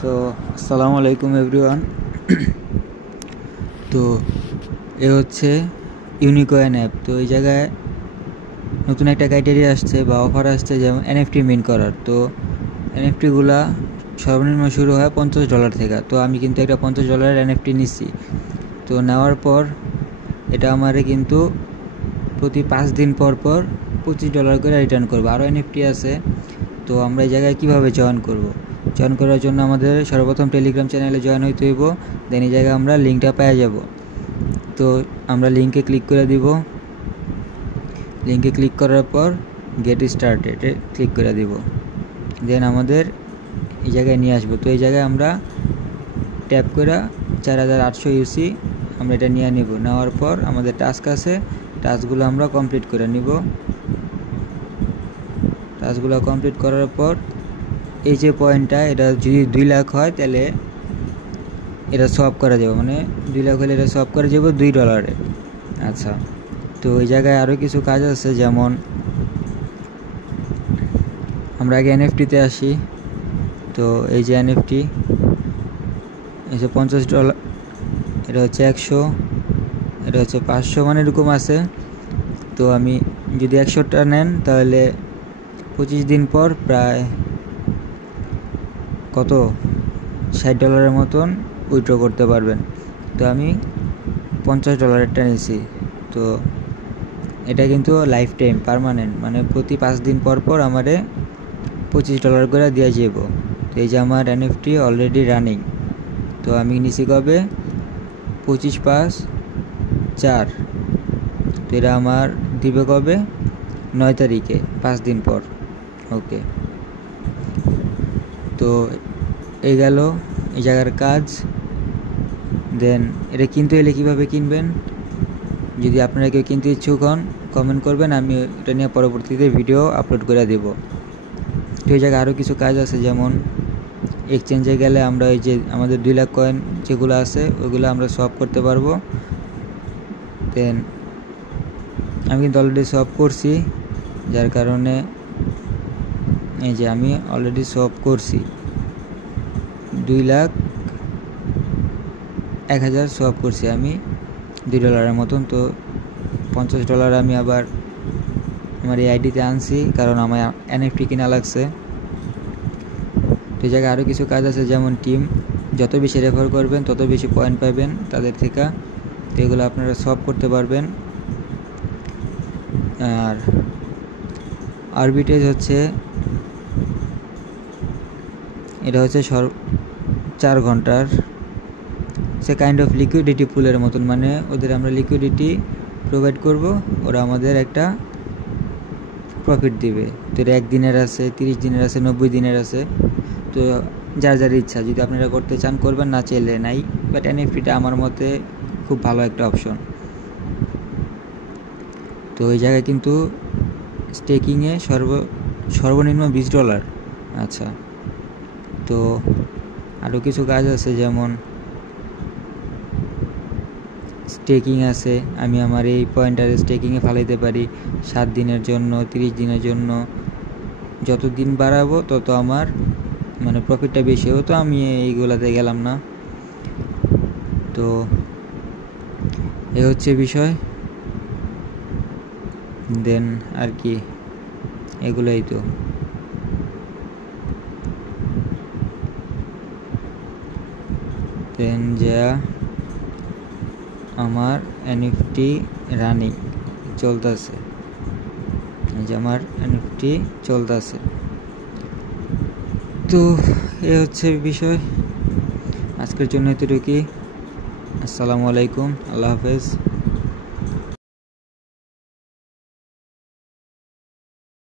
So আসসালামু আলাইকুম everyone. তো এ হচ্ছে ইউনিকয়েন অ্যাপ। তো এই জায়গায় নতুন একটা ক্রাইটেরিয়া আসছে বা অফার আসছে, যেমন এনএফটি মিন করার। তো এনএফটিগুলা সর্বনিম্ন শুরু হয় $50 থেকে। তো আমি কিন্তু একটা $50 এনএফটি নিচ্ছি। তো নেওয়ার পর এটা আমারে কিন্তু প্রতি 5 দিন পর পর $25 করে রিটার্ন করবো। আরও এনএফটি আছে। তো আমরা এই জায়গায় কীভাবে জয়েন করব? জয়েন করার জন্য আমাদের সর্বপ্রথম টেলিগ্রাম চ্যানেলে জয়েন হইতে হইব। দেন এই জায়গায় আমরা লিঙ্কটা পেয়ে যাব। তো আমরা লিঙ্কে ক্লিক করে দিব। লিঙ্কে ক্লিক করার পর গেট স্টার্টেডে ক্লিক করে দিব। দেন আমাদের এই জায়গায় নিয়ে আসবো। তো এই জায়গায় আমরা ট্যাপ করে 4800 ইউসি আমরা এটা নিয়ে নিব। নেওয়ার পর আমাদের টাস্ক আছে, টাস্কগুলো আমরা কমপ্লিট করে নিব। টাস্কগুলো কমপ্লিট করার পর এই যে পয়েন্টটা, এটা যদি 2 লাখ হয় তাহলে এটা সলভ করা যাবে, মানে 2 লাখ হলে এটা সলভ করা যাবে $2। আচ্ছা, তো এই জায়গায় আরও কিছু কাজ আছে, যেমন আমরা আগে এনএফটিতে আসি। তো এই যে এনএফটি, এই যে $50, এটা হচ্ছে 100, এটা হচ্ছে 500, মানে এরকম আছে। তো আমি যদি 100টা নেন তাহলে 25 দিন পর প্রায় কত $60 মতন উইথড্র করতে পারবেন। তো আমি $50 নিয়েছি। তো এটা কিন্তু লাইফ টাইম পার্মানেন্ট, মানে প্রতি 5 দিন পর পর আমারে $25 করে দেওয়া যাব। তো এই যে আমার এনএফটি অলরেডি রানিং। তো আমি নিছি কবে? 25/5/4। তো এটা আমার দিবে কবে? 9 তারিখে, 5 দিন পর। ওকে, তো এই গেল এই জায়গার কাজ। দেন এটা কিনতে হলে কীভাবে কিনবেন, যদি আপনারা কেউ কিনতে ইচ্ছুক হন কমেন্ট করবেন, আমি এটা নিয়ে পরবর্তীতে ভিডিও আপলোড করে দেব। তো এই জায়গায় আরও কিছু কাজ আছে, যেমন এক্সচেঞ্জে গেলে আমরা এই যে আমাদের 2 লাখ কয়েন যেগুলো আছে ওইগুলো আমরা সলভ করতে পারবো। দেন আমি কিন্তু অলরেডি সলভ করছি, যার কারণে এই যে আমি অলরেডি সলভ করছি। 2,01,000 সলভ করছি আমি $2 মতন। তো $50 আমি আবার আমার এই আইডিতে আনছি, কারণ আমার এনএফটি কিনা লাগছে। তো এই জায়গায় আরও কিছু কাজ আছে, যেমন টিম, যত বেশি রেফার করবেন তত বেশি পয়েন্ট পাবেন তাদের থেকে। তো এগুলো আপনারা সলভ করতে পারবেন। আর আরবিট্রেজ হচ্ছে, এটা হচ্ছে 4 ঘন্টার, সে কাইন্ড অফ লিকুইডিটি পুলের মতন, মানে ওদের আমরা লিকুইডিটি প্রোভাইড করব, ওরা আমাদের একটা প্রফিট দিবে। তো এটা 1 দিনের আছে, 30 দিনের আছে, 90 দিনের আছে। তো যার যার ইচ্ছা, যদি আপনারা করতে চান করবেন, না চাইলে নাই। বাট এনএফটিটা আমার মতে খুব ভালো একটা অপশন। তো এই জায়গায় কিন্তু স্টেকিংয়ে সর্বনিম্ন $20। আচ্ছা, তো আরও কিছু কাজ আছে, যেমন স্টেকিং আছে। আমি আমার এই পয়েন্টারে স্টেকিংয়ে ফালাইতে পারি 7 দিনের জন্য, 30 দিনের জন্য। যত দিন বাড়াবো তত আমার মানে প্রফিটটা বেশি হবে। তো আমি এইগুলাতে গেলাম না। তো এই হচ্ছে বিষয়। দেন আর কি, এগুলোই। তো দেন যা আমার এনএফটি রানিং চলতেছে, যে আমার এনএফটি চলতেছে। তো এ হচ্ছে বিষয়। আজকের জন্য এতটুকুই। আসসালামু আলাইকুম, আল্লাহ হাফেজ।